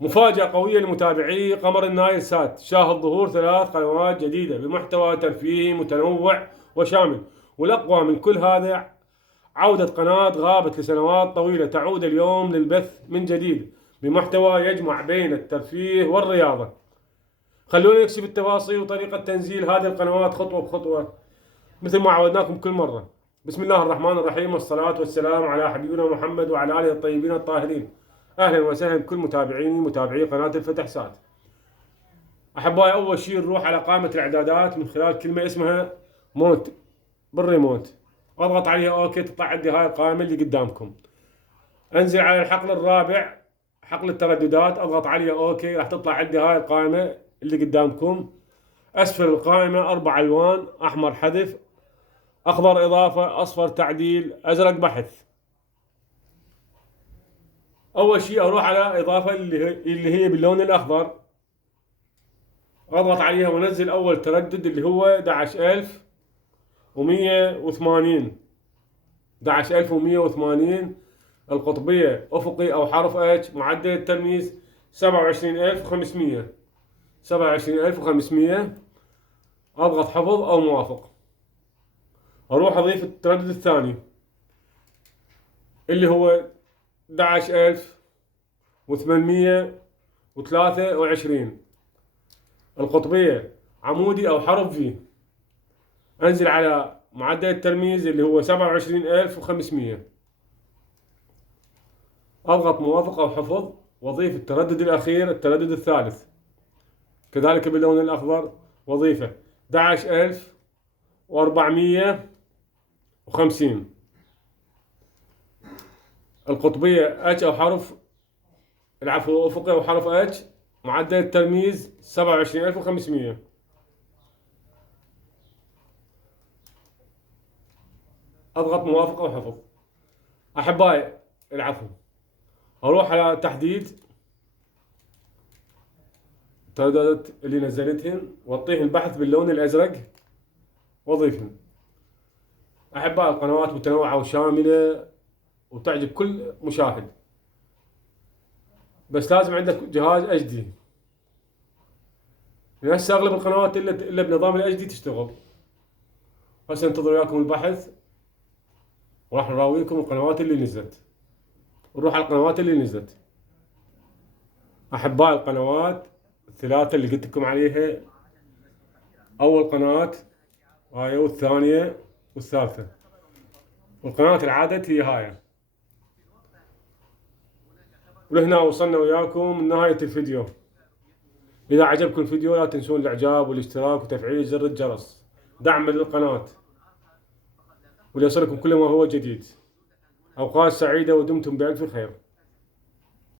مفاجأة قوية لمتابعي قمر النايل سات، شاهد ظهور 3 قنوات جديدة بمحتوى ترفيهي متنوع وشامل. والأقوى من كل هذا، عودة قناة غابت لسنوات طويلة تعود اليوم للبث من جديد بمحتوى يجمع بين الترفيه والرياضة. خلونا نكشف التفاصيل وطريقة تنزيل هذه القنوات خطوة بخطوة مثل ما عودناكم كل مرة. بسم الله الرحمن الرحيم، والصلاة والسلام على حبيبنا محمد وعلى آله الطيبين الطاهرين. أهلا وسهلا بكل متابعي قناة الفتح سات. أحبائي، أول شيء نروح على قائمة الإعدادات من خلال كلمة اسمها مونت بالريموت. أضغط عليها أوكي، تطلع عندي هاي القائمة اللي قدامكم. أنزل على الحقل الرابع، حقل الترددات، أضغط عليها أوكي، راح تطلع عندي هاي القائمة اللي قدامكم. أسفل القائمة 4 ألوان: أحمر حذف، أخضر إضافة، أصفر تعديل، أزرق بحث. أول شيء أروح على إضافة اللي هي باللون الأخضر، أضغط عليها وأنزل أول تردد اللي هو 11180. 11180 القطبية أفقي أو حرف اتش، معدل التمييز 27500. 27500. أضغط حفظ أو موافق. أروح أضيف التردد الثاني اللي هو 11823 القطبية عمودي أو حرف في. أنزل على معدل الترميز اللي هو 27500. أضغط موافق أو حفظ وأضيف التردد الأخير، التردد الثالث، كذلك باللون الأخضر، وظيفة 11450 القطبية اتش أو حرف أفقي أو حرف اتش، معدل الترميز 27500. أضغط موافق أو حفظ. أحبائي أروح على تحديد الترددات اللي نزلتهن وأعطيه البحث باللون الأزرق وأضيفهن. أحبائي، القنوات متنوعة وشاملة وتعجب كل مشاهد، بس لازم عندك جهاز اتش دي. هسه أغلب القنوات إلا بنظام الاتش دي تشتغل. هسه انتظر وياكم البحث وراح نراويكم القنوات اللي نزلت. نروح على القنوات اللي نزلت. أحبائي، القنوات الثلاثة اللي قلت لكم عليها، أول قناة هاي، والثانية والثالثة، والقناة العادة هي هاي. ولهنا وصلنا وياكم نهاية الفيديو. إذا عجبكم الفيديو لا تنسون الإعجاب والاشتراك وتفعيل زر الجرس دعما للقناة وليصلكم كل ما هو جديد. أوقات سعيدة ودمتم بألف خير.